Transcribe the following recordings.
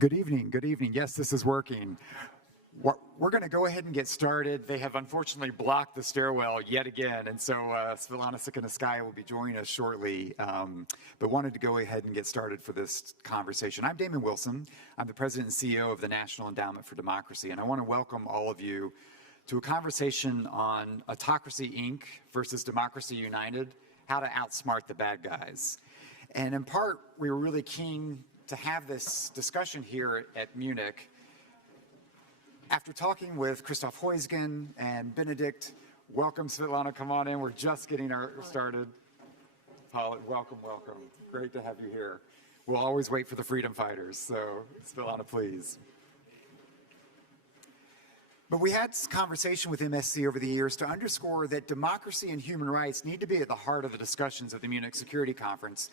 Good evening, good evening. Yes, this is working. We're going to go ahead and get started. They have unfortunately blocked the stairwell yet again, and so Sviatlana Tsikhanouskaya will be joining us shortly, but wanted to go ahead and get started for this conversation. I'm Damon Wilson. I'm the President and CEO of the National Endowment for Democracy, and I want to welcome all of you to a conversation on Autocracy, Inc. versus Democracy United, how to outsmart the bad guys. And in part, we were really keen to have this discussion here at Munich. After talking with Christoph Heusgen and Benedict, welcome Sviatlana, come on in. We're just getting started. Paul, welcome. Great to have you here. We'll always wait for the freedom fighters, so Sviatlana, please. But we had this conversation with MSC over the years to underscore that democracy and human rights need to be at the heart of the discussions of the Munich Security Conference,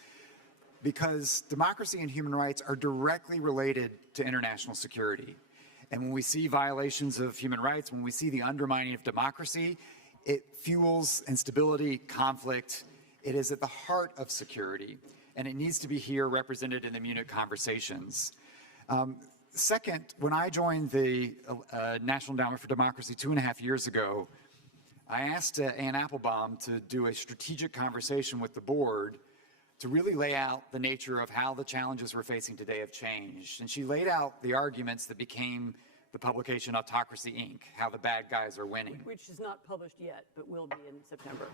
because democracy and human rights are directly related to international security. And when we see violations of human rights, when we see the undermining of democracy, it fuels instability, conflict. It is at the heart of security, and it needs to be here represented in the Munich conversations. Second, when I joined the National Endowment for Democracy 2.5 years ago, I asked Anne Applebaum to do a strategic conversation with the board to really lay out the nature of how the challenges we're facing today have changed. And she laid out the arguments that became the publication Autocracy, Inc., how the bad guys are winning. Which is not published yet, but will be in September.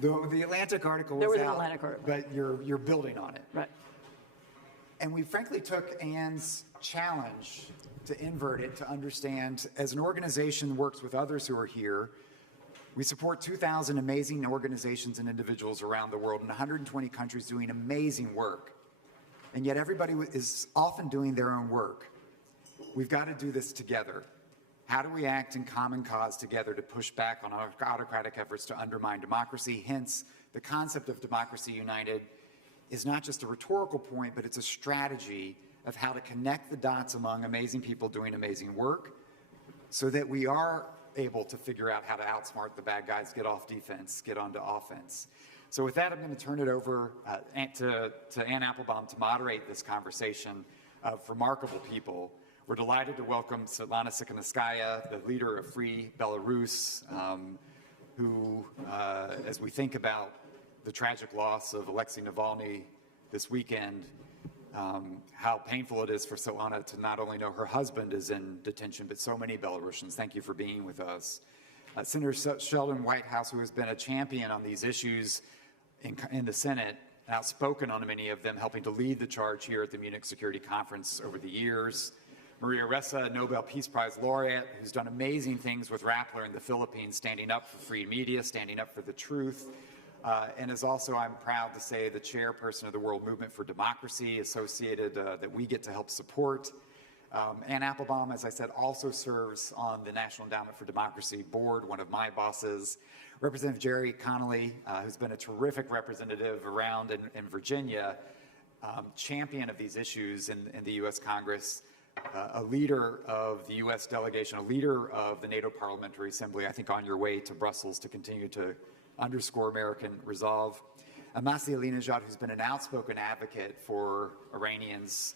The Atlantic article was out, an Atlantic article. But you're building on it. Right. And we frankly took Anne's challenge to invert it, to understand, as an organization works with others who are here, we support 2,000 amazing organizations and individuals around the world in 120 countries doing amazing work. And yet everybody is often doing their own work. We've got to do this together. How do we act in common cause together to push back on autocratic efforts to undermine democracy? Hence, the concept of Democracy United is not just a rhetorical point, but it's a strategy of how to connect the dots among amazing people doing amazing work so that we are able to figure out how to outsmart the bad guys, get off defense, get onto offense. So with that, I'm going to turn it over to Anne Applebaum to moderate this conversation of remarkable people. We're delighted to welcome Sviatlana Tsikhanouskaya, the leader of Free Belarus, who, as we think about the tragic loss of Alexei Navalny this weekend, how painful it is for Sviatlana to not only know her husband is in detention, but so many Belarusians. Thank you for being with us. Senator Sheldon, Whitehouse, who has been a champion on these issues in the Senate, outspoken on many of them, helping to lead the charge here at the Munich Security Conference over the years. Maria Ressa, Nobel Peace Prize laureate, who's done amazing things with Rappler in the Philippines, standing up for free media, standing up for the truth. And is also, I'm proud to say, the chairperson of the World Movement for Democracy, associated that we get to help support. Anne Applebaum, as I said, also serves on the National Endowment for Democracy board, one of my bosses. Representative Gerry, Connolly, who's been a terrific representative around in Virginia, champion of these issues in the U.S. Congress, a leader of the U.S. delegation, a leader of the NATO Parliamentary Assembly, I think on your way to Brussels to continue to underscore American resolve. Masih Alinejad, who's been an outspoken advocate for Iranians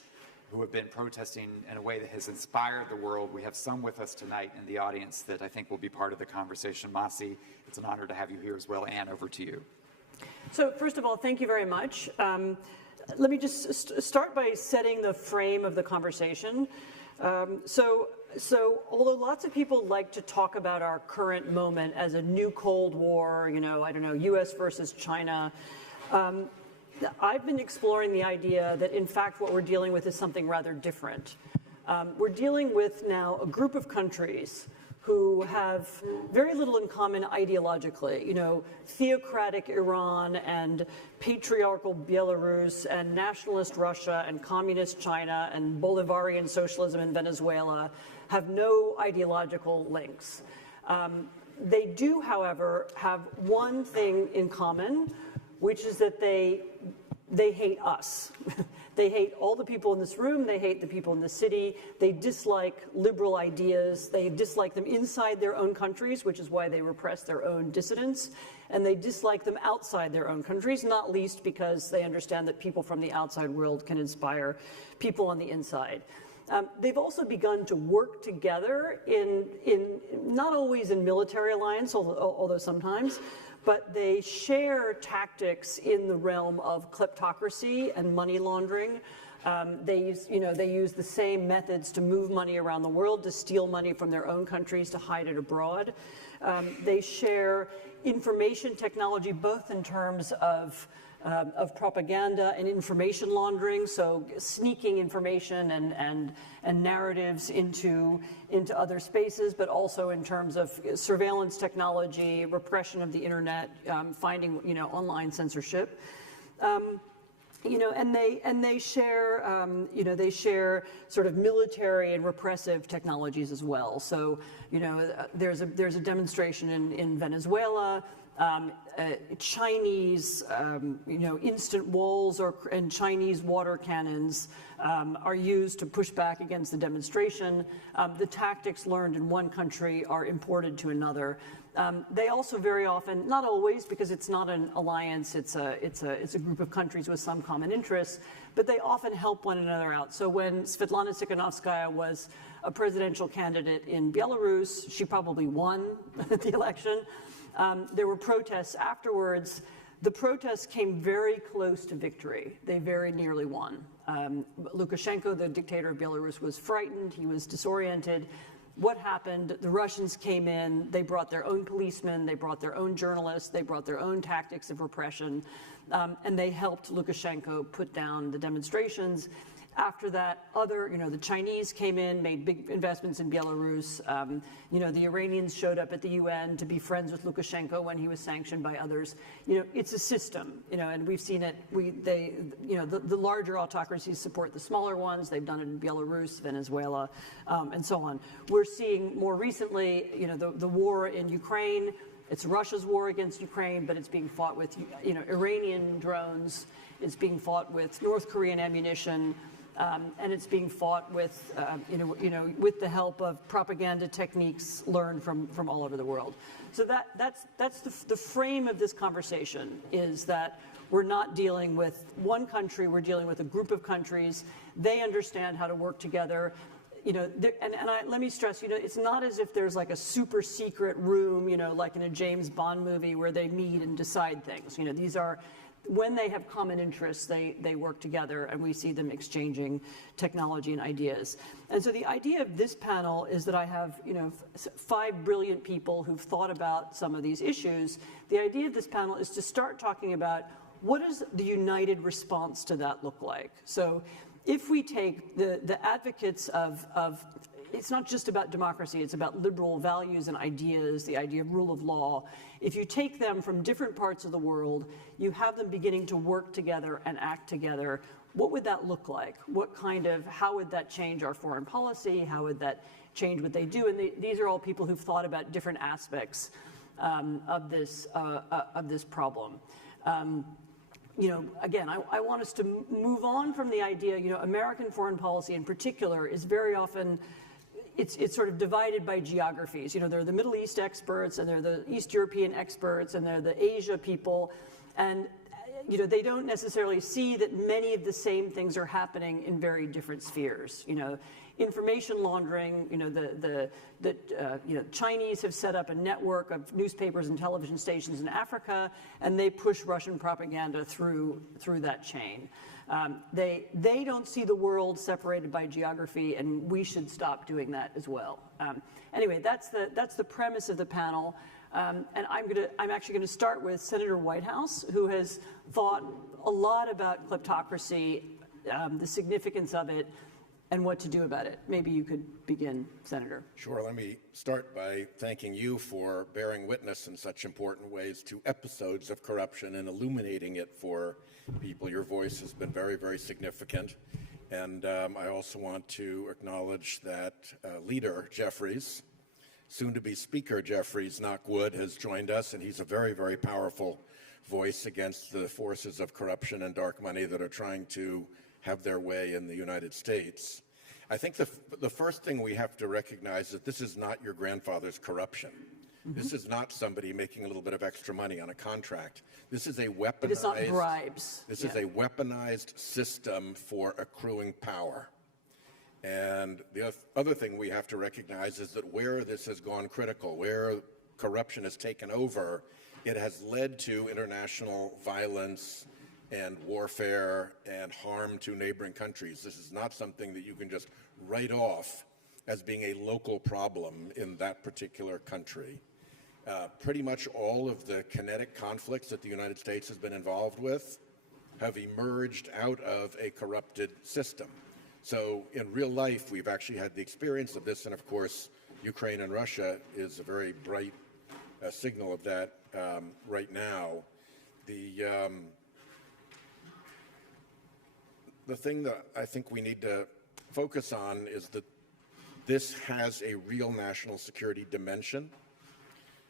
who have been protesting in a way that has inspired the world. We have some with us tonight in the audience that I think will be part of the conversation. Masih, it's an honor to have you here as well. Anne, over to you. So first of all, thank you very much. Let me just start by setting the frame of the conversation. So although lots of people like to talk about our current moment as a new Cold War, U.S. versus China, I've been exploring the idea that, in fact, what we're dealing with is something rather different. We're dealing with now a group of countries who have very little in common ideologically, theocratic Iran and patriarchal Belarus and nationalist Russia and communist China and Bolivarian socialism in Venezuela have no ideological links. They do, however, have one thing in common, which is that they hate us. They hate all the people in this room. They hate the people in the city. They dislike liberal ideas. They dislike them inside their own countries, which is why they repress their own dissidents. And they dislike them outside their own countries, not least because they understand that people from the outside world can inspire people on the inside. They've also begun to work together in not always in military alliance, although sometimes, but they share tactics in the realm of kleptocracy and money laundering. They use the same methods to move money around the world, to steal money from their own countries, to hide it abroad. They share information technology, both in terms of propaganda and information laundering, so sneaking information and narratives into other spaces, but also in terms of surveillance technology, repression of the internet, finding online censorship. And they share sort of military and repressive technologies as well. So there's a demonstration in Venezuela. Chinese, instant walls and Chinese water cannons are used to push back against the demonstration. The tactics learned in one country are imported to another. They also very often, not always, because it's not an alliance, it's a group of countries with some common interests, but they often help one another out. So when Sviatlana Tsikhanouskaya was a presidential candidate in Belarus, she probably won the election. There were protests afterwards. The protests came very close to victory. They very nearly won. Lukashenko, the dictator of Belarus, was frightened. He was disoriented. What happened? The Russians came in. They brought their own policemen. They brought their own journalists. They brought their own tactics of repression. And they helped Lukashenko put down the demonstrations. After that, the Chinese came in, made big investments in Belarus. The Iranians showed up at the UN to be friends with Lukashenko when he was sanctioned by others. It's a system, and we've seen it. The larger autocracies support the smaller ones. They've done it in Belarus, Venezuela, and so on. We're seeing more recently, the war in Ukraine. It's Russia's war against Ukraine, but it's being fought with, Iranian drones. It's being fought with North Korean ammunition. And it's being fought with, with the help of propaganda techniques learned from all over the world. So that's the frame of this conversation, is that we're not dealing with one country, we're dealing with a group of countries. They understand how to work together. Let me stress, it's not as if there's like a super secret room, like in a James Bond movie where they meet and decide things. These are, when they have common interests, they work together, and we see them exchanging technology and ideas. And so the idea of this panel is that I have, 5 brilliant people who've thought about some of these issues. The idea of this panel is to start talking about what does the united response to that look like. So if we take the advocates of it's not just about democracy, it's about liberal values and ideas, the idea of rule of law. If you take them from different parts of the world, you have them beginning to work together and act together. What would that look like? How would that change our foreign policy? How would that change what they do? And these are all people who've thought about different aspects of this problem. Again, I want us to move on from the idea, American foreign policy in particular is very often, it's sort of divided by geographies. There are the Middle East experts, and there are the East European experts, and there are the Asia people. And, they don't necessarily see that many of the same things are happening in very different spheres. Information laundering, the Chinese have set up a network of newspapers and television stations in Africa, and they push Russian propaganda through that chain. They don't see the world separated by geography, and we should stop doing that as well. Anyway, that's the premise of the panel. And I'm actually going to start with Senator Whitehouse, who has thought a lot about kleptocracy, the significance of it, and what to do about it. Maybe you could begin, Senator. Sure. Let me start by thanking you for bearing witness in such important ways to episodes of corruption and illuminating it for people. Your voice has been very, very significant. And I also want to acknowledge that leader Jeffries, soon-to-be Speaker Jeffries, knock wood, has joined us, and he's a very, very powerful voice against the forces of corruption and dark money that are trying to have their way in the United States. I think the first thing we have to recognize is that this is not your grandfather's corruption. This is not somebody making a little bit of extra money on a contract. This is a weaponized. It's not bribes. This is a weaponized system for accruing power. And the other thing we have to recognize is that where this has gone critical, where corruption has taken over, it has led to international violence and warfare and harm to neighboring countries. This is not something that you can just write off as being a local problem in that particular country. Pretty much all of the kinetic conflicts that the United States has been involved with have emerged out of a corrupted system. So in real life, we've actually had the experience of this, and of course, Ukraine and Russia is a very bright signal of that right now. The thing that I think we need to focus on is that this has a real national security dimension.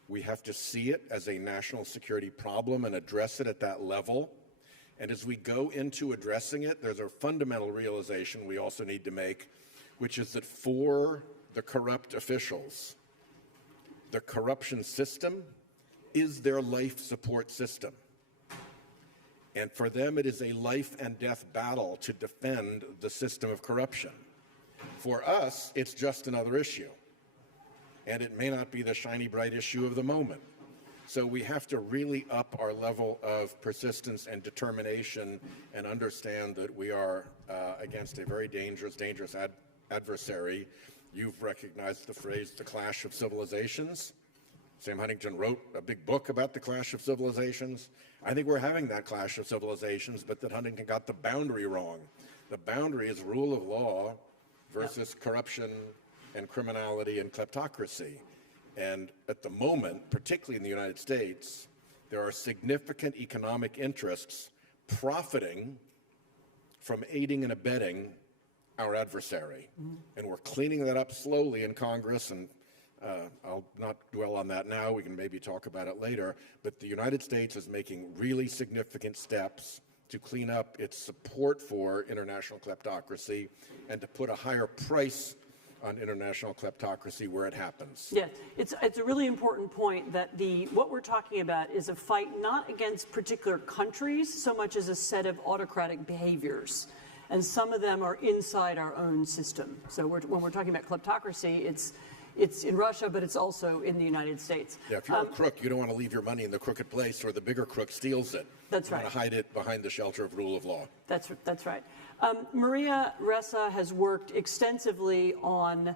We have to see it as a national security problem and address it at that level. And as we go into addressing it, there's a fundamental realization we also need to make, which is that for the corrupt officials, the corruption system is their life support system. And for them, it is a life and death battle to defend the system of corruption. For us, it's just another issue. And it may not be the shiny, bright issue of the moment. So we have to really up our level of persistence and determination and understand that we are against a very dangerous adversary. You've recognized the phrase, the clash of civilizations. Sam Huntington wrote a big book about the clash of civilizations. I think we're having that clash of civilizations, but that Huntington got the boundary wrong. The boundary is rule of law versus corruption and criminality and kleptocracy. And at the moment, particularly in the United States, there are significant economic interests profiting from aiding and abetting our adversary. And we're cleaning that up slowly in Congress, and I'll not dwell on that now. We can maybe talk about it later. But the United States is making really significant steps to clean up its support for international kleptocracy and to put a higher price on international kleptocracy where it happens. Yeah, it's a really important point that what we're talking about is a fight not against particular countries so much as a set of autocratic behaviors. And some of them are inside our own system. So when we're talking about kleptocracy, it's in Russia, but it's also in the United States. Yeah, if you're a crook, you don't want to leave your money in the crooked place, or the bigger crook steals it. That's right. You want to hide it behind the shelter of rule of law. That's right. Maria Ressa has worked extensively on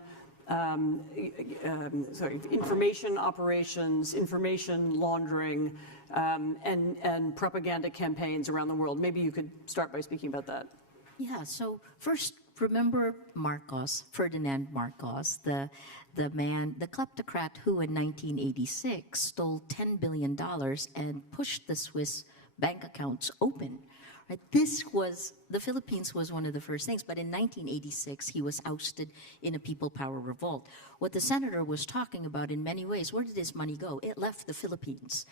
information operations, information laundering, and propaganda campaigns around the world. Maybe you could start by speaking about that. Yeah, so first, remember Marcos, Ferdinand Marcos, the kleptocrat who in 1986 stole $10 billion and pushed the Swiss bank accounts open. Right? The Philippines was one of the first things, but in 1986, he was ousted in a people power revolt. What the senator was talking about in many ways, where did his money go? It left the Philippines.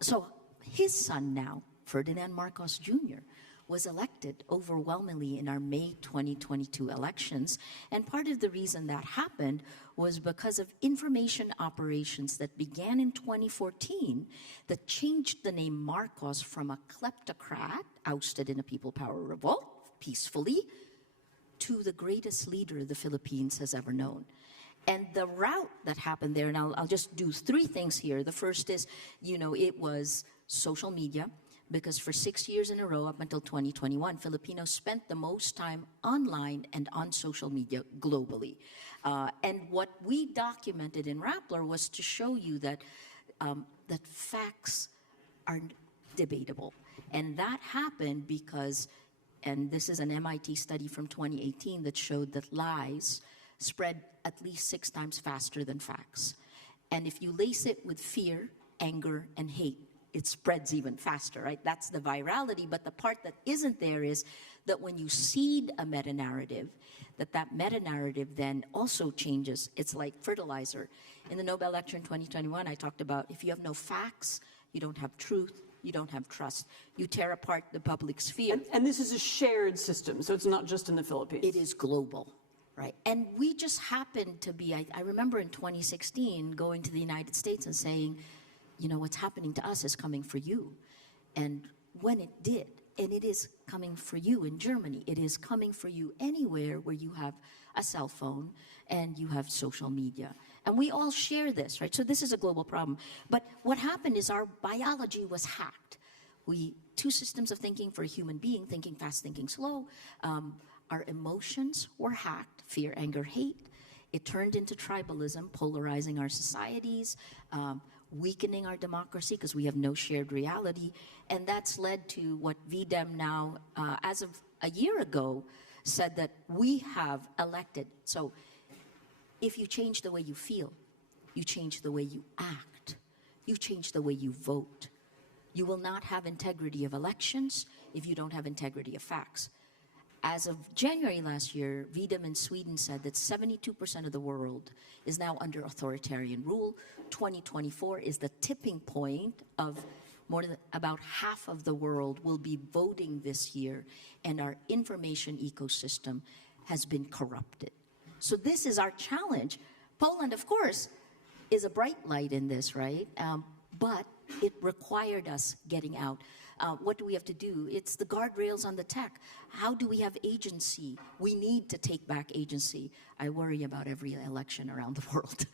So his son now, Ferdinand Marcos Jr., was elected overwhelmingly in our May 2022 elections. And part of the reason that happened was because of information operations that began in 2014 that changed the name Marcos from a kleptocrat ousted in a people power revolt peacefully to the greatest leader the Philippines has ever known. And the route that happened there, and I'll just do three things here. The first is, it was social media, because for 6 years in a row, up until 2021, Filipinos spent the most time online and on social media globally. And what we documented in Rappler was to show you that facts are debatable. And that happened because, and this is an MIT study from 2018 that showed that lies spread at least 6 times faster than facts. And if you lace it with fear, anger, and hate, it spreads even faster, right? That's the virality, but the part that isn't there is that when you seed a meta-narrative, that meta-narrative then also changes. It's like fertilizer. In the Nobel lecture in 2021, I talked about if you have no facts, you don't have truth, you don't have trust. You tear apart the public sphere. And this is a shared system, so it's not just in the Philippines. It is global, right? And we just happened to be, I remember in 2016 going to the United States and saying, you know, what's happening to us is coming for you. And when it did, and it is coming for you in Germany, it is coming for you anywhere where you have a cell phone and you have social media. And we all share this, right? So this is a global problem. But what happened is our biology was hacked. Two systems of thinking for a human being, thinking fast, thinking slow. Our emotions were hacked, fear, anger, hate. It turned into tribalism, polarizing our societies, weakening our democracy because we have no shared reality. And that's led to what VDEM now, as of a year ago, said that we have elected. So if you change the way you feel, you change the way you act, you change the way you vote. You will not have integrity of elections if you don't have integrity of facts. As of January last year, VDEM in Sweden said that 72% of the world is now under authoritarian rule. 2024 is the tipping point of more than about half of the world will be voting this year, and our information ecosystem has been corrupted. So this is our challenge. Poland, of course, is a bright light in this, right? But it required us getting out. What do we have to do? It's the guardrails on the tech. How do we have agency? We need to take back agency. I worry about every election around the world.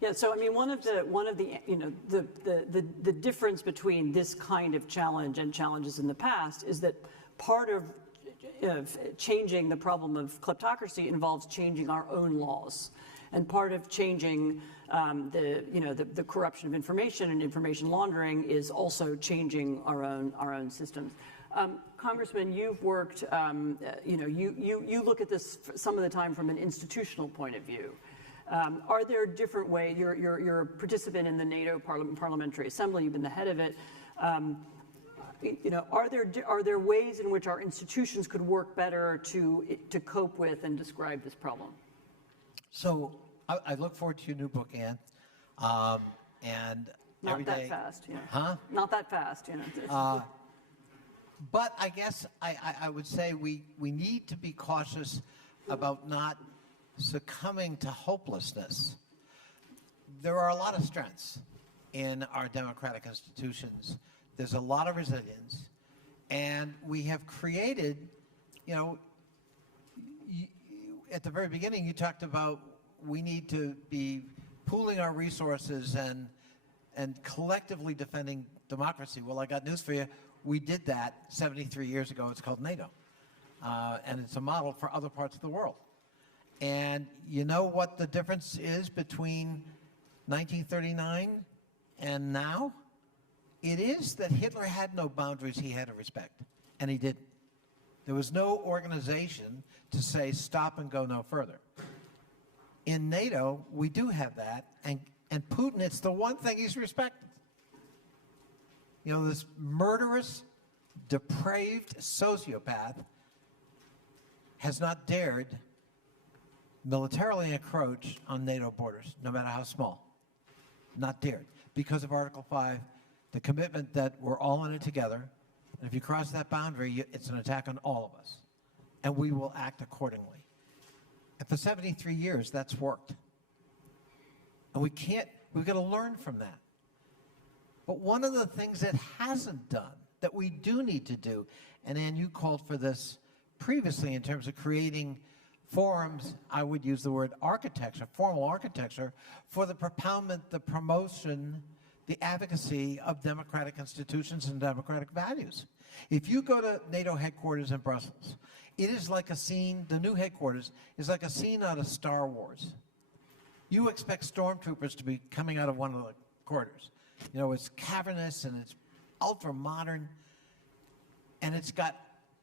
Yeah, so I mean, one of the you know the difference between this kind of challenge and challenges in the past is that part of changing the problem of kleptocracy involves changing our own laws, and part of changing the corruption of information and information laundering is also changing our own systems. Congressman, you've worked, you look at this some of the time from an institutional point of view. Are there different ways? You're a participant in the NATO Parliamentary Assembly. You've been the head of it. Are there ways in which our institutions could work better to cope with and describe this problem? So I look forward to your new book, Anne. And not every that day, fast, you know. Huh? Not that fast, you know. But I guess I would say we need to be cautious about not succumbing to hopelessness. There are a lot of strengths in our democratic institutions. There's a lot of resilience, and we have created, at the very beginning you talked about we need to be pooling our resources and collectively defending democracy. Well, I got news for you. We did that 73 years ago. It's called NATO, and it's a model for other parts of the world. And you know what the difference is between 1939 and now? It is that Hitler had no boundaries he had to respect, and he didn't. There was no organization to say stop and go no further. In NATO, we do have that, and Putin, it's the one thing he's respected. This murderous, depraved sociopath has not dared militarily encroach on NATO borders, no matter how small. Not dared. Because of Article 5, the commitment that we're all in it together, and if you cross that boundary, it's an attack on all of us. And we will act accordingly. And for 73 years, that's worked. And we've got to learn from that. But one of the things it hasn't done, that we do need to do, and Anne, you called for this previously in terms of creating forums, I would use the word architecture, formal architecture, for the propoundment, the promotion, the advocacy of democratic institutions and democratic values. If you go to NATO headquarters in Brussels, it is like a scene, the new headquarters is like a scene out of Star Wars. You expect stormtroopers to be coming out of one of the corridors. It's cavernous and it's ultra modern, and it's got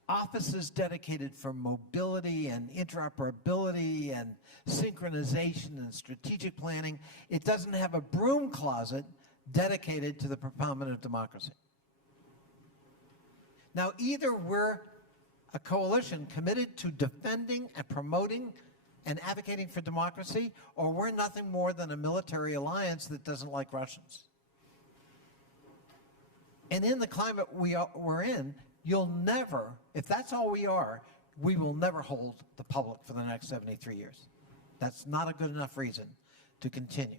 offices dedicated for mobility and interoperability and synchronization and strategic planning. It doesn't have a broom closet dedicated to the propoundment of democracy. Now, either we're a coalition committed to defending and promoting and advocating for democracy, or we're nothing more than a military alliance that doesn't like Russians. And in the climate we're in, you'll never, if that's all we are, we will never hold the public for the next 73 years. That's not a good enough reason to continue.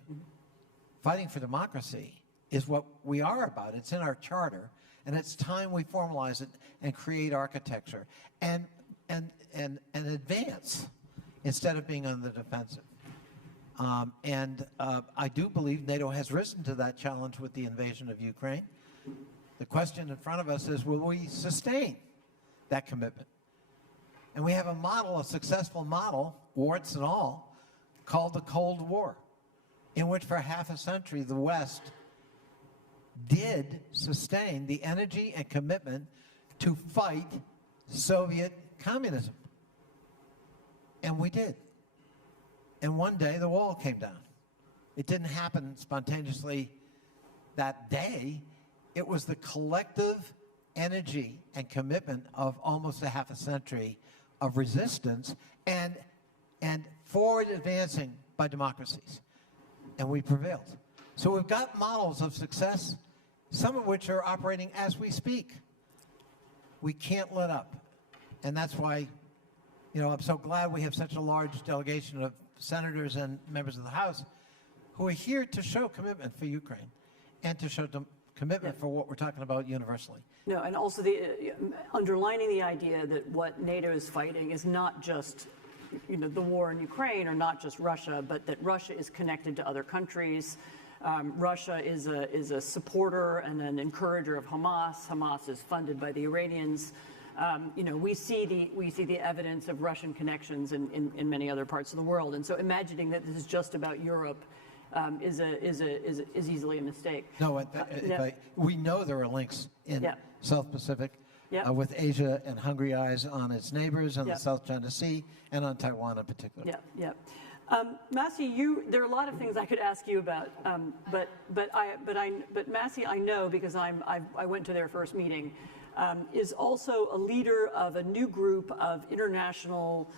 Fighting for democracy is what we are about. It's in our charter, and it's time we formalize it and create architecture and advance instead of being on the defensive. I do believe NATO has risen to that challenge with the invasion of Ukraine. The question in front of us is, will we sustain that commitment? And we have a model, a successful model, warts and all, called the Cold War, in which for half a century the West did sustain the energy and commitment to fight Soviet communism. And we did. And one day the wall came down. It didn't happen spontaneously that day. It was the collective energy and commitment of almost a half a century of resistance and forward advancing by democracies. And we prevailed. So we've got models of success, some of which are operating as we speak. We can't let up. And that's why, I'm so glad we have such a large delegation of senators and members of the House who are here to show commitment for Ukraine and to show commitment for what we're talking about universally. No, and also underlining the idea that what NATO is fighting is not just the war in Ukraine or not just Russia, but that Russia is connected to other countries. Russia is a supporter and an encourager of Hamas. Hamas is funded by the Iranians. We see the evidence of Russian connections in many other parts of the world. And so imagining that this is just about Europe is easily a mistake. No, we know there are links in South Pacific with Asia and hungry eyes on its neighbors on the South China Sea and on Taiwan in particular. Masih, there are a lot of things I could ask you about, but Masih, I know because I went to their first meeting, is also a leader of a new group of international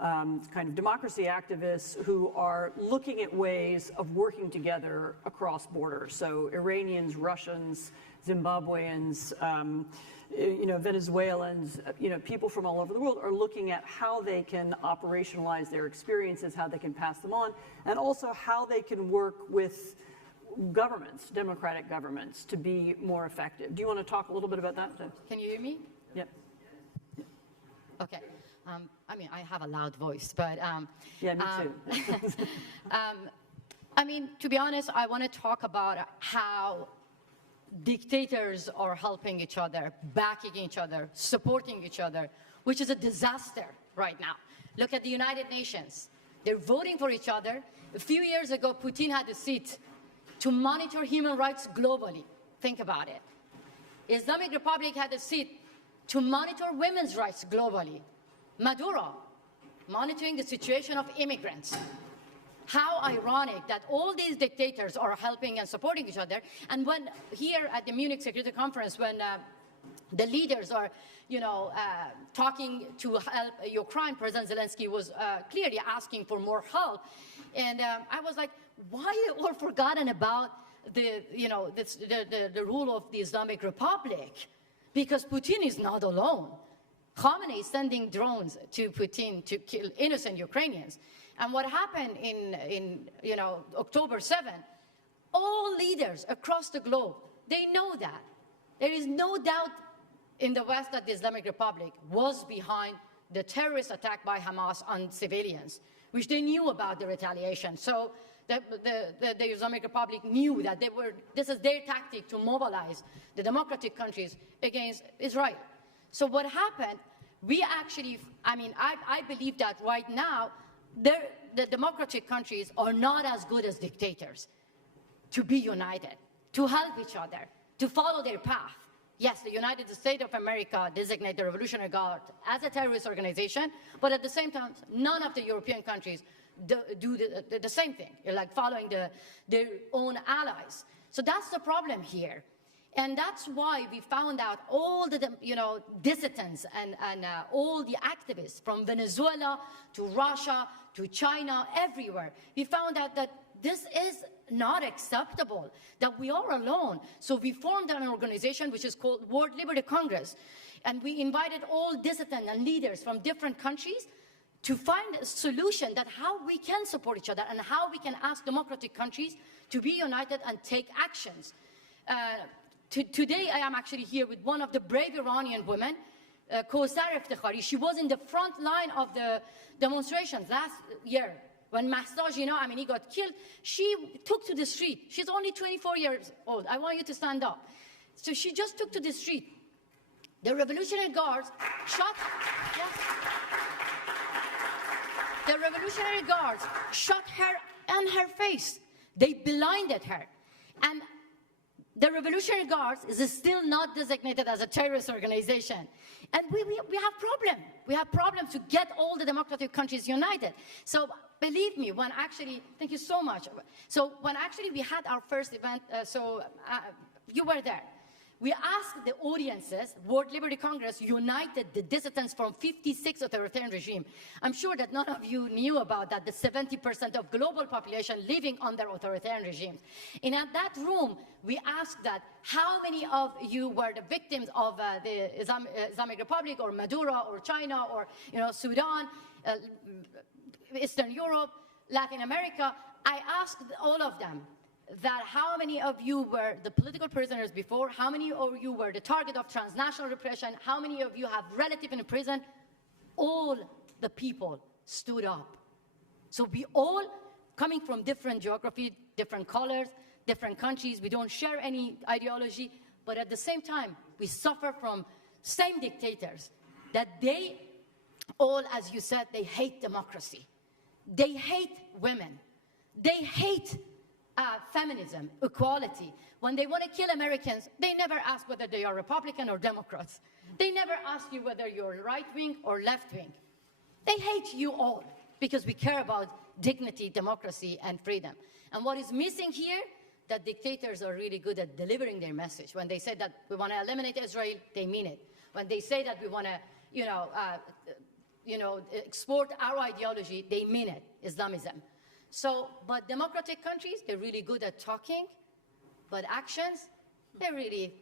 kind of democracy activists who are looking at ways of working together across borders. So Iranians, Russians, Zimbabweans, Venezuelans, people from all over the world are looking at how they can operationalize their experiences, how they can pass them on, and also how they can work with governments, democratic governments, to be more effective. Do you want to talk a little bit about that? Can you hear me? Yep. Okay. I have a loud voice, but yeah, me too. To be honest, I want to talk about how dictators are helping each other, backing each other, supporting each other, which is a disaster right now. Look at the United Nations. They're voting for each other. A few years ago, Putin had a seat to monitor human rights globally. Think about it. Islamic Republic had a seat to monitor women's rights globally. Maduro, monitoring the situation of immigrants. How ironic that all these dictators are helping and supporting each other. And when here at the Munich Security Conference, when the leaders are, talking to help Ukraine, President Zelensky was clearly asking for more help. And I was like, why you all forgotten about the rule of the Islamic Republic? Because Putin is not alone. Khamenei is sending drones to Putin to kill innocent Ukrainians. And what happened in October 7, all leaders across the globe, they know that. There is no doubt in the West that the Islamic Republic was behind the terrorist attack by Hamas on civilians, which they knew about the retaliation. So the Islamic Republic knew that this is their tactic to mobilize the democratic countries against Israel. So what happened, we actually, I believe that right now, the democratic countries are not as good as dictators to be united, to help each other, to follow their path. Yes, the United States of America designated the Revolutionary Guard as a terrorist organization, but at the same time, none of the European countries do the same thing, like following their own allies. So that's the problem here. And that's why we found out all the dissidents and all the activists from Venezuela to Russia to China, everywhere. We found out that this is not acceptable, that we are alone. So we formed an organization which is called World Liberty Congress. And we invited all dissidents and leaders from different countries to find a solution that how we can support each other and how we can ask democratic countries to be united and take actions. Today, I am actually here with one of the brave Iranian women, Kausar Iftikhari. She was in the front line of the demonstrations last year when Mahsa Amini got killed. She took to the street. She's only 24 years old. I want you to stand up. So she just took to the street. The Revolutionary Guards shot. Yes. The Revolutionary Guards shot her in her face. They blinded her. And the Revolutionary Guards is still not designated as a terrorist organization. And we have problems. We have problems to get all the democratic countries united. So believe me, when actually, thank you so much. So when actually we had our first event, you were there. We asked the audiences, World Liberty Congress united the dissidents from 56 authoritarian regimes. I'm sure that none of you knew about that, the 70% of global population living under authoritarian regimes. And at that room, we asked that how many of you were the victims of the Islamic Republic or Maduro or China or Sudan, Eastern Europe, Latin America. I asked all of them that how many of you were the political prisoners before, how many of you were the target of transnational repression, how many of you have relatives in prison. All the people stood up. So we all, coming from different geography, different colors, different countries, we don't share any ideology, but at the same time, we suffer from same dictators, that they all, as you said, they hate democracy. They hate women. They hate feminism, equality. When they want to kill Americans, they never ask whether they are Republican or Democrats. They never ask you whether you're right-wing or left-wing. They hate you all because we care about dignity, democracy, and freedom. And what is missing here, that dictators are really good at delivering their message. When they say that we want to eliminate Israel, they mean it. When they say that we want to, export our ideology, they mean it, Islamism. So, but democratic countries, they're really good at talking, but actions, they're really,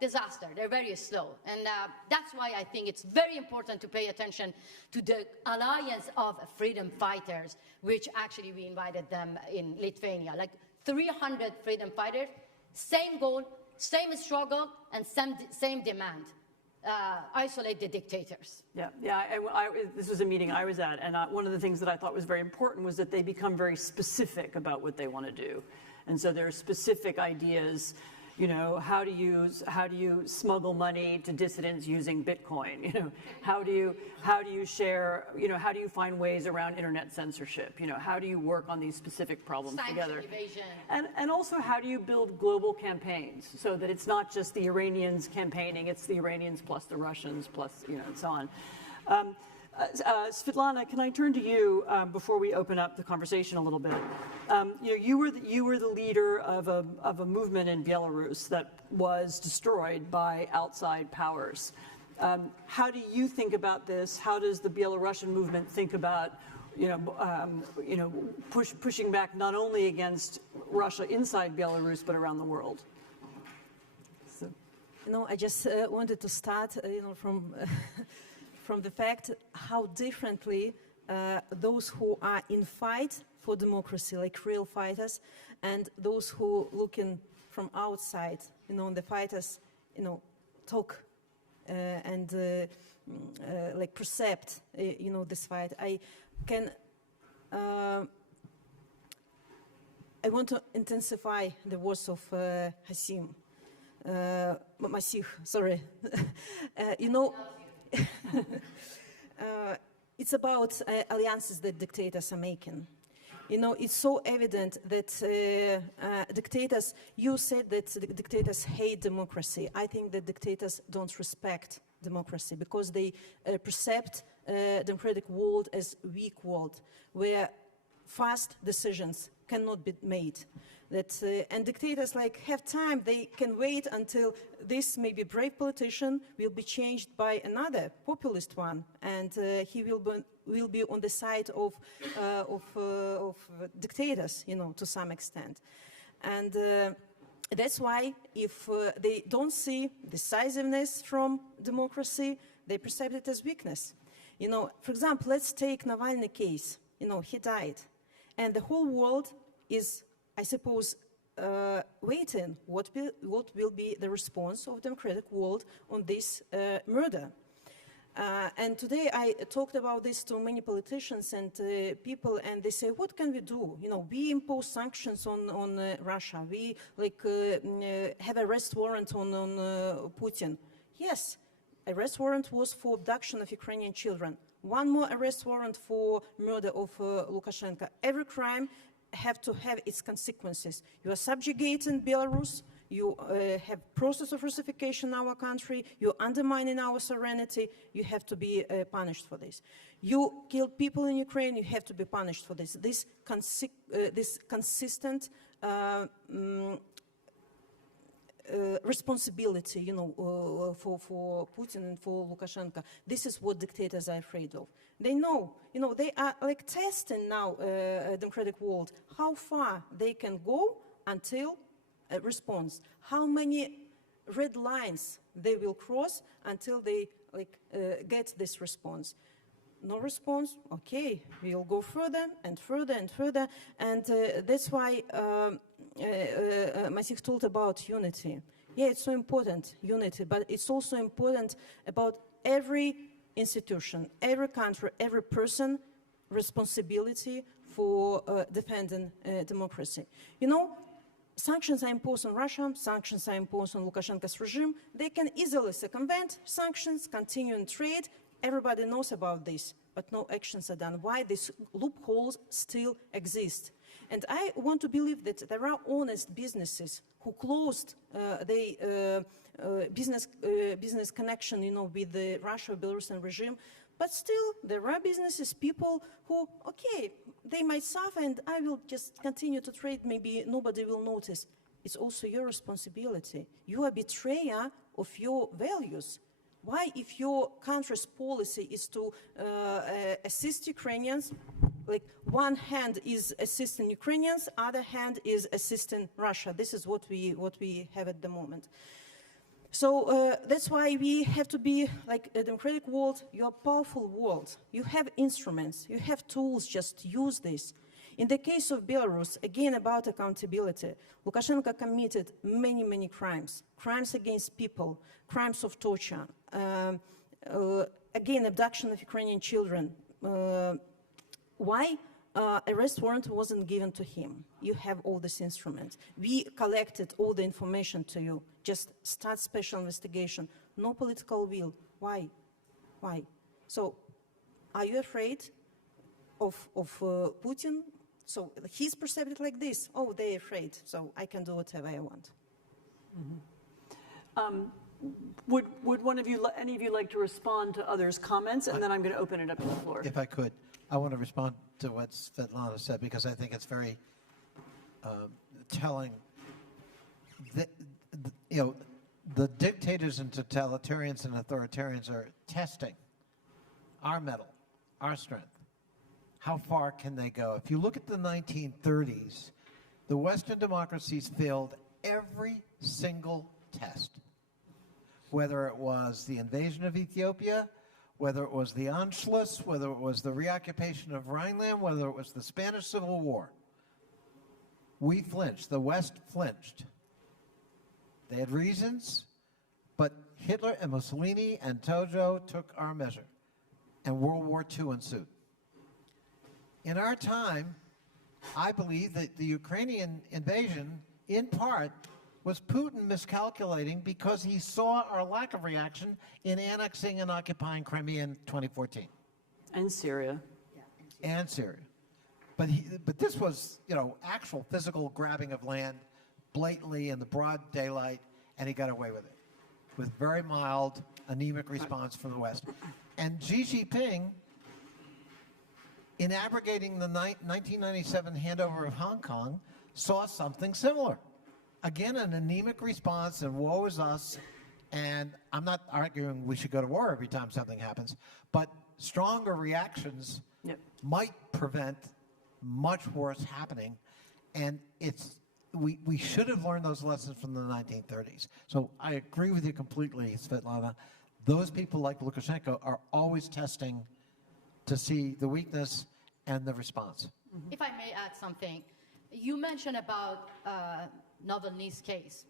disaster. They're very slow. And that's why I think it's very important to pay attention to the alliance of freedom fighters, which actually we invited them in Lithuania, like 300 freedom fighters, same goal, same struggle, and same demand. Isolate the dictators. Yeah. This was a meeting I was at, and one of the things that I thought was very important was that they become very specific about what they want to do. And so there are specific ideas, how do you smuggle money to dissidents using Bitcoin? How do you share, how do you find ways around internet censorship? How do you work on these specific problems together? Evasion. And also, how do you build global campaigns so that it's not just the Iranians campaigning, it's the Iranians plus the Russians plus, and so on. Sviatlana, can I turn to you before we open up the conversation a little bit? You were the leader of a movement in Belarus that was destroyed by outside powers. How do you think about this? How does the Belarusian movement think about pushing back not only against Russia inside Belarus but around the world? I just wanted to start, from the fact how differently those who are in fight for democracy, like real fighters, and those who looking from outside, the fighters, talk and like percept, this fight. I want to intensify the words of Masih, sorry. It's about alliances that dictators are making. It's so evident that dictators, you said that the dictators hate democracy. I think that dictators don't respect democracy because they perceive democratic world as weak world, where fast decisions cannot be made. And dictators have time, they can wait until this maybe brave politician will be changed by another populist one, and he will will be on the side of dictators, to some extent. And that's why if they don't see decisiveness from democracy, they perceive it as weakness. For example, let's take Navalny case. He died. And the whole world is, I suppose, waiting what will be the response of the democratic world on this murder. And today I talked about this to many politicians and people, and they say, what can we do? We impose sanctions on Russia. We have arrest warrant on Putin. Yes, arrest warrant was for abduction of Ukrainian children. One more arrest warrant for murder of Lukashenko. Every crime have to have its consequences. You are subjugating Belarus. You have process of Russification in our country. You're undermining our sovereignty. You have to be punished for this. You kill people in Ukraine. You have to be punished for this. This consistent responsibility, for Putin and for Lukashenko. This is what dictators are afraid of. They know, they are like testing now a democratic world, how far they can go until a response, how many red lines they will cross until they get this response. No response, okay, we'll go further and further and further, and that's why Masih talked about unity. Yeah, it's so important, unity, but it's also important about every institution, every country, every person, responsibility for defending democracy. Sanctions are imposed on Russia, sanctions are imposed on Lukashenko's regime. They can easily circumvent sanctions, continue in trade. Everybody knows about this, but no actions are done. Why these loopholes still exist? And I want to believe that there are honest businesses who closed their business connection, with the Russia-Belarusian regime. But still, there are businesses, people who, okay, they might suffer and I will just continue to trade, maybe nobody will notice. It's also your responsibility. You are a betrayer of your values. Why, if your country's policy is to assist Ukrainians, like one hand is assisting Ukrainians, other hand is assisting Russia. This is what we have at the moment. So that's why we have to be like a democratic world. You're a powerful world. You have instruments. You have tools. Just use this. In the case of Belarus, again about accountability, Lukashenko committed many, many crimes. Crimes against people, crimes of torture, again abduction of Ukrainian children. Why? Arrest warrant wasn't given to him. You have all these instruments. We collected all the information to you. Just start special investigation. No political will. Why? Why? So, are you afraid of Putin? So he's perceived like this. Oh, they're afraid. So I can do whatever I want. Mm-hmm. Would any of you like to respond to others' comments? And then I'm going to open it up to the floor. If I could, I want to respond to what Svetlana said because I think it's very telling. The dictators and totalitarians and authoritarians are testing our mettle, our strength. How far can they go? If you look at the 1930s, the Western democracies failed every single test, whether it was the invasion of Ethiopia, whether it was the Anschluss, whether it was the reoccupation of Rhineland, whether it was the Spanish Civil War. We flinched. The West flinched. They had reasons, but Hitler and Mussolini and Tojo took our measure, and World War II ensued. In our time, I believe that the Ukrainian invasion, in part, was Putin miscalculating because he saw our lack of reaction in annexing and occupying Crimea in 2014. And Syria. And Syria. But this was, actual physical grabbing of land blatantly in the broad daylight, and he got away with it with very mild, anemic response from the West. And Xi Jinping, in abrogating the 1997 handover of Hong Kong, saw something similar. Again, an anemic response, and woe is us. And I'm not arguing we should go to war every time something happens, but stronger reactions Yep. might prevent much worse happening. And we should have learned those lessons from the 1930s. So I agree with you completely, Sviatlana. Those people like Lukashenko are always testing to see the weakness and the response. If I may add something, you mentioned about Navalny's case.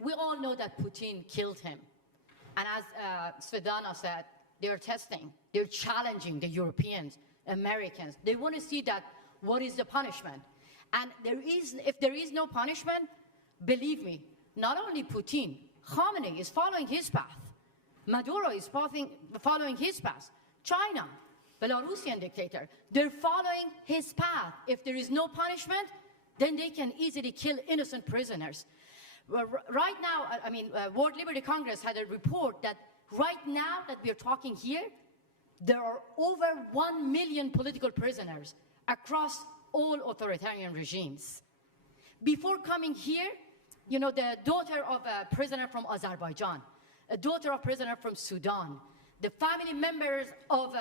We all know that Putin killed him. And as Sviatlana said, they're testing, they're challenging the Europeans, Americans. They want to see that what is the punishment. And if there is no punishment, believe me, not only Putin, Khamenei is following his path. Maduro is following his path. China, Belarusian dictator, they're following his path. If there is no punishment, then they can easily kill innocent prisoners. Right now, World Liberty Congress had a report that right now that we're talking here, there are over 1 million political prisoners across all authoritarian regimes. Before coming here, the daughter of a prisoner from Azerbaijan, a daughter of a prisoner from Sudan, the family members of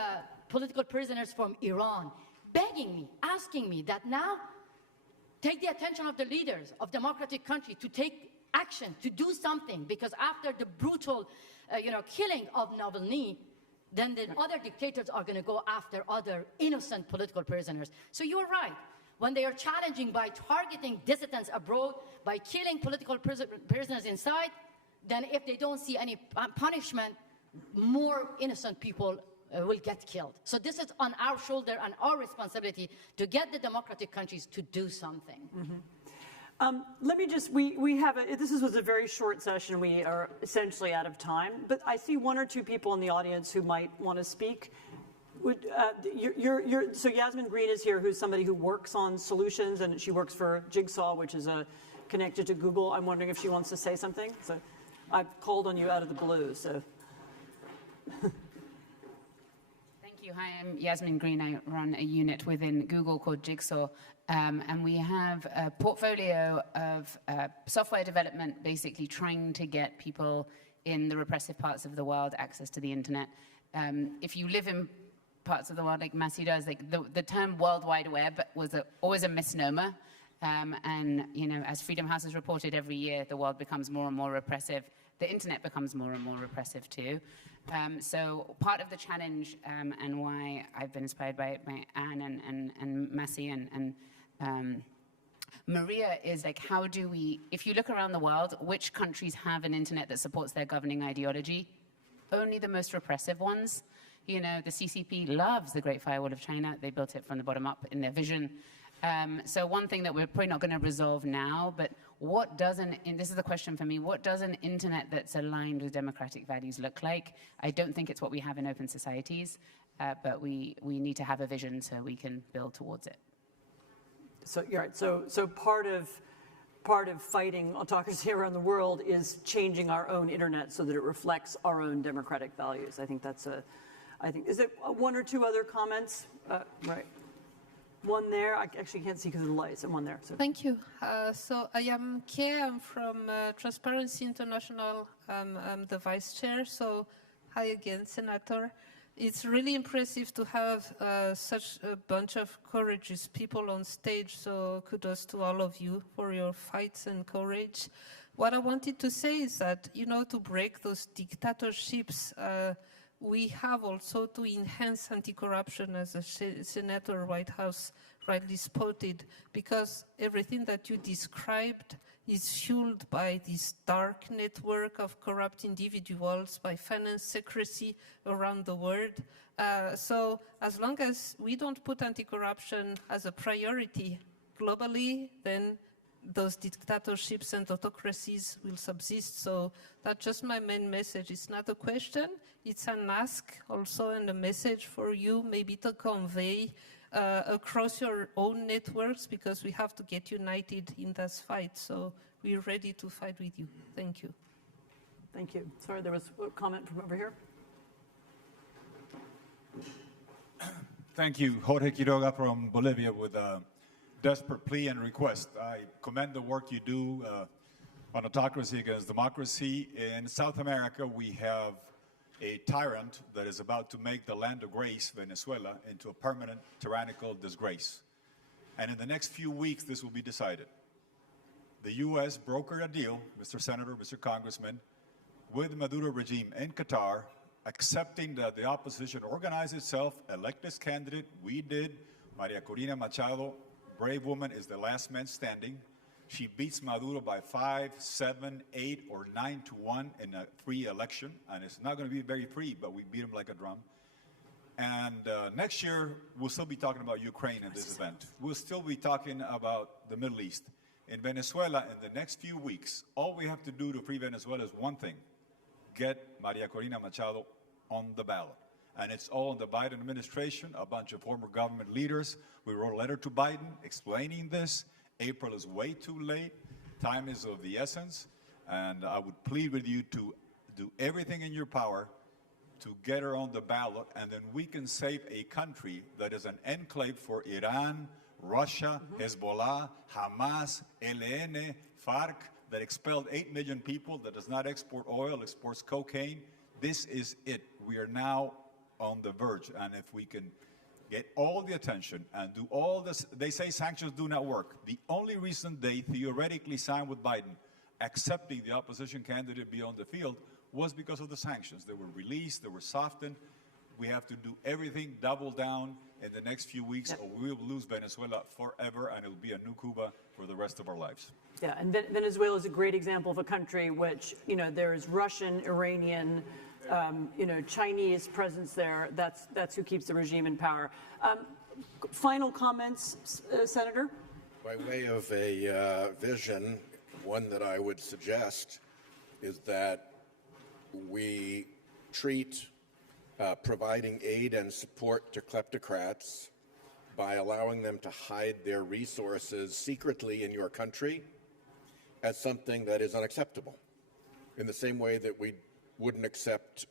political prisoners from Iran, begging me, asking me that now take the attention of the leaders of democratic country to take action, to do something, because after the brutal killing of Navalny, then the other dictators are going to go after other innocent political prisoners. So you're right. When they are challenging by targeting dissidents abroad, by killing political prisoners inside, then if they don't see any punishment, more innocent people will get killed. So this is on our shoulder and our responsibility to get the democratic countries to do something. Let me just, this was a very short session. We are essentially out of time, but I see one or two people in the audience who might want to speak. So Yasmin Green is here, who's somebody who works on solutions, and she works for Jigsaw, which is connected to Google. I'm wondering if she wants to say something. So I've called on you out of the blue, so. Hi, I'm Yasmin Green. I run a unit within Google called Jigsaw, and we have a portfolio of software development, basically trying to get people in the repressive parts of the world access to the internet. If you live in parts of the world like Masih does, like the term World Wide Web was always a misnomer, and as Freedom House has reported every year, the world becomes more and more repressive. The internet becomes more and more repressive too. So part of the challenge and why I've been inspired by Anne and Masih and Maria is like, how do we, if you look around the world, which countries have an internet that supports their governing ideology? Only the most repressive ones. The CCP loves the Great Firewall of China. They built it from the bottom up in their vision. So one thing that we're probably not going to resolve now, but this is the question for me, what does an internet that's aligned with democratic values look like? I don't think it's what we have in open societies, but we need to have a vision so we can build towards it. So you're right. So part of fighting autocracy around the world is changing our own internet so that it reflects our own democratic values. I think is it one or two other comments? Right. One there, I actually can't see because of the lights, and one there. So. Thank you. So I am Kay, I'm from Transparency International. I'm the vice chair, so hi again, Senator. It's really impressive to have such a bunch of courageous people on stage, so kudos to all of you for your fights and courage. What I wanted to say is that, to break those dictatorships, we have also to enhance anti-corruption, as the Senator Whitehouse rightly spotted, because everything that you described is fueled by this dark network of corrupt individuals, by finance secrecy around the world. So as long as we don't put anti-corruption as a priority globally, then those dictatorships and autocracies will subsist. So that's just my main message. It's not a question, it's an ask also, and a message for you maybe to convey across your own networks, because we have to get united in this fight. So we're ready to fight with you. Thank you. Thank you. Sorry, there was a comment from over here. Thank you. Jorge Quiroga from Bolivia with a desperate plea and request. I commend the work you do on autocracy against democracy. In South America, we have a tyrant that is about to make the land of grace, Venezuela, into a permanent tyrannical disgrace. And in the next few weeks, this will be decided. The U.S. brokered a deal, Mr. Senator, Mr. Congressman, with the Maduro regime in Qatar, accepting that the opposition organize itself, elect its candidate. We did. Maria Corina Machado, brave woman, is the last man standing. She beats Maduro by 5, 7, 8, or 9 to 1 in a free election. And it's not going to be very free, but we beat him like a drum. And next year, we'll still be talking about Ukraine in this event. We'll still be talking about the Middle East. In Venezuela, in the next few weeks, all we have to do to free Venezuela is one thing: get Maria Corina Machado on the ballot. And it's all in the Biden administration, a bunch of former government leaders. We wrote a letter to Biden explaining this. April is way too late. Time is of the essence. And I would plead with you to do everything in your power to get her on the ballot, and then we can save a country that is an enclave for Iran, Russia, Hezbollah, Hamas, LN, FARC, that expelled 8 million people, that does not export oil, exports cocaine. This is it. We are now on the verge. And if we can get all the attention and do all this, they say sanctions do not work. The only reason they theoretically signed with Biden, accepting the opposition candidate be on the field, was because of the sanctions. They were released, they were softened. We have to do everything, double down in the next few weeks, or we will lose Venezuela forever, and it will be a new Cuba for the rest of our lives. Yeah, and Venezuela is a great example of a country which, you know, there's Russian, Iranian, you know, Chinese presence there. That's who keeps the regime in power. Final comments, Senator? By way of a vision, one that I would suggest is that we treat providing aid and support to kleptocrats by allowing them to hide their resources secretly in your country as something that is unacceptable. In the same way that we wouldn't accept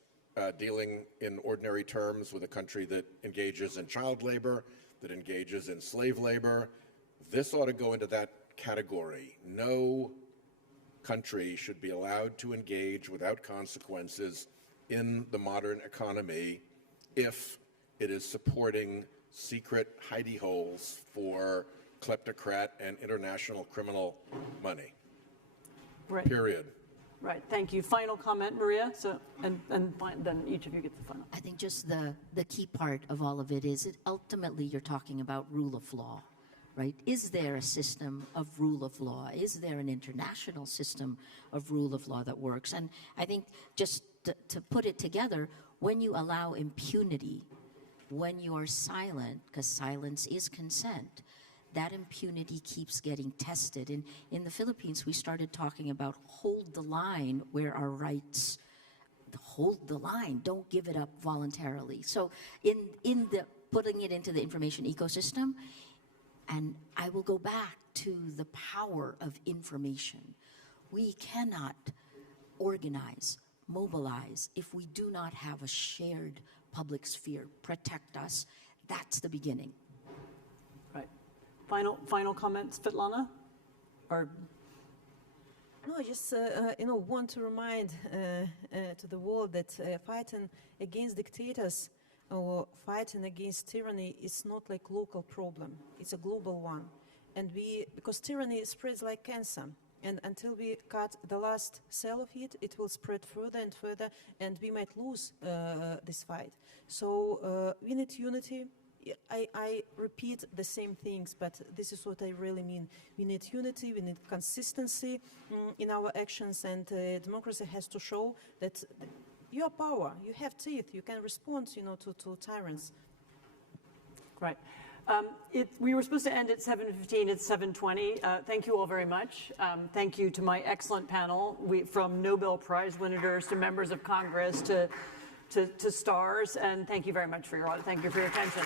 dealing in ordinary terms with a country that engages in child labor, that engages in slave labor, this ought to go into that category. No country should be allowed to engage without consequences in the modern economy if it is supporting secret hidey holes for kleptocrat and international criminal money. Right. Period. Right. Thank you. Final comment, Maria. So, and then each of you gets the final. I think just the key part of all of it is that ultimately you're talking about rule of law, right? Is there a system of rule of law? Is there an international system of rule of law that works? And I think just to put it together, when you allow impunity, when you are silent, because silence is consent, that impunity keeps getting tested. And in the Philippines, we started talking about hold the line where our rights, hold the line, don't give it up voluntarily. So in the putting it into the information ecosystem, and I will go back to the power of information. We cannot organize, mobilize if we do not have a shared public sphere protect us. That's the beginning. Right. Final comments, Sviatlana? Or No, I just want to remind to the world that fighting against dictators or fighting against tyranny is not like local problem. It's a global one, and because tyranny spreads like cancer. And until we cut the last cell of it, it will spread further and further, and we might lose this fight. So we need unity. I repeat the same things, but this is what I really mean. We need unity, we need consistency in our actions, and democracy has to show that you have power, you have teeth, you can respond, to tyrants. right. We were supposed to end at 7:15. It's 7:20. Thank you all very much. Thank you to my excellent panel, from Nobel Prize winners to members of Congress to stars, and thank you very much for your attention.